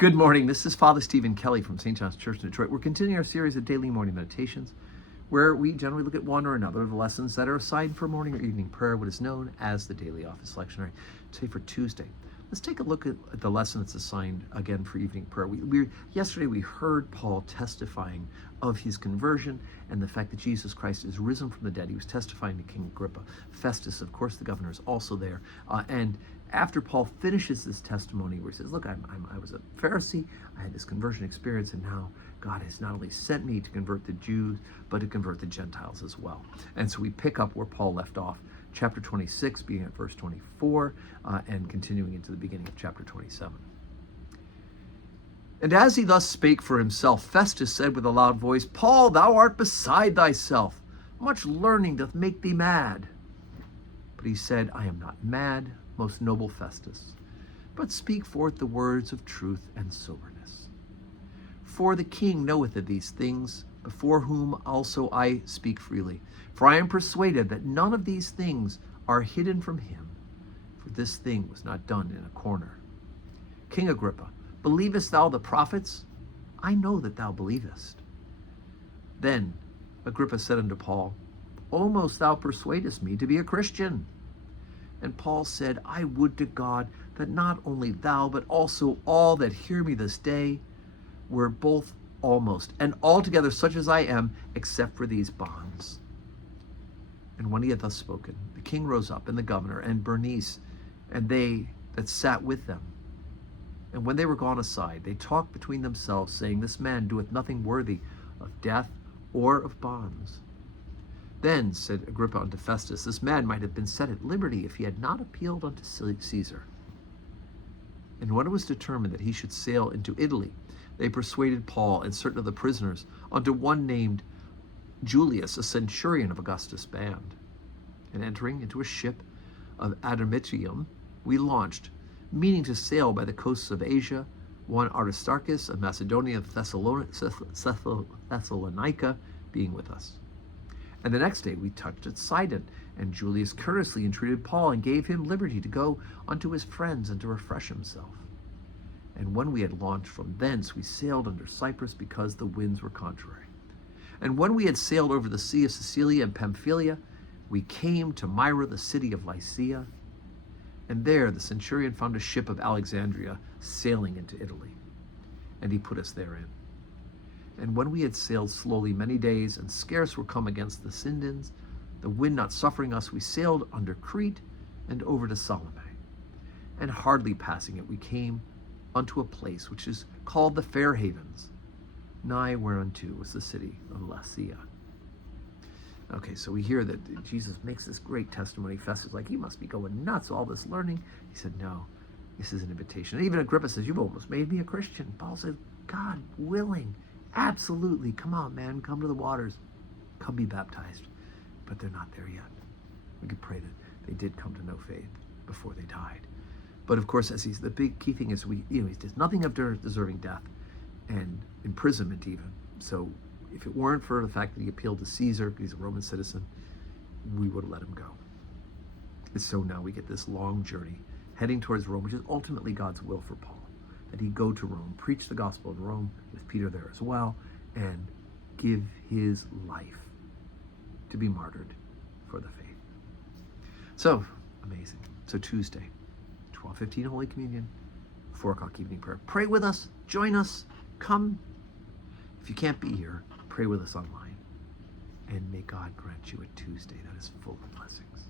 Good morning. This is Father Stephen Kelly from St. John's Church in Detroit. We're continuing our series of daily morning meditations where we generally look at one or another of the lessons that are assigned for morning or evening prayer, what is known as the daily office lectionary. Today for Tuesday, let's take a look at the lesson that's assigned again for evening prayer. Yesterday we heard Paul testifying of his conversion and the fact that Jesus Christ is risen from the dead. He was testifying to King Agrippa. Festus, of course, the governor, is also there. And after Paul finishes this testimony where he says, look, I was a Pharisee, I had this conversion experience, and now God has not only sent me to convert the Jews, but to convert the Gentiles as well. And so we pick up where Paul left off, chapter 26, beginning at verse 24, and continuing into the beginning of chapter 27. And as he thus spake for himself, Festus said with a loud voice, Paul, thou art beside thyself. Much learning doth make thee mad. But he said, I am not mad, most noble Festus, but speak forth the words of truth and soberness. For the king knoweth of these things, before whom also I speak freely. For I am persuaded that none of these things are hidden from him, for this thing was not done in a corner. King Agrippa, believest thou the prophets? I know that thou believest. Then Agrippa said unto Paul, Almost thou persuadest me to be a Christian. And Paul said, I would to God that not only thou, but also all that hear me this day were both almost, and altogether such as I am, except for these bonds. And when he had thus spoken, the king rose up, and the governor, and Bernice, and they that sat with them. And when they were gone aside, they talked between themselves, saying, This man doeth nothing worthy of death or of bonds. Then said Agrippa unto Festus, This man might have been set at liberty if he had not appealed unto Caesar. And when it was determined that he should sail into Italy, they persuaded Paul and certain of the prisoners unto one named Julius, a centurion of Augustus' band. And entering into a ship of Adramyttium, we launched, meaning to sail by the coasts of Asia, one Aristarchus of Macedonia of Thessalonica being with us. And the next day we touched at Sidon, and Julius courteously entreated Paul and gave him liberty to go unto his friends and to refresh himself. And when we had launched from thence, we sailed under Cyprus because the winds were contrary. And when we had sailed over the sea of Sicilia and Pamphylia, we came to Myra, the city of Lycia. And there the centurion found a ship of Alexandria sailing into Italy, and he put us therein. And when we had sailed slowly many days, and scarce were come against the Cindans, the wind not suffering us, we sailed under Crete and over to Salome. And hardly passing it, we came unto a place which is called the Fair Havens, nigh whereunto was the city of Lasea. Okay, so we hear that Jesus makes this great testimony. Festus is like, he must be going nuts, all this learning. He said, no, this is an invitation. And even Agrippa says, you've almost made me a Christian. Paul says, God willing, absolutely, come on, man, come to the waters, come be baptized. But they're not there yet. We could pray that they did come to know faith before they died. But of course, the big key thing is he does nothing of deserving death and imprisonment even. So if it weren't for the fact that he appealed to Caesar, he's a Roman citizen, we would have let him go. And so now we get this long journey heading towards Rome, which is ultimately God's will for Paul, that he go to Rome, preach the gospel in Rome with Peter there as well, and give his life to be martyred for the faith. So amazing. So Tuesday, 12:15 Holy Communion, 4 o'clock evening prayer. Pray with us, join us, come. If you can't be here, pray with us online. And may God grant you a Tuesday that is full of blessings.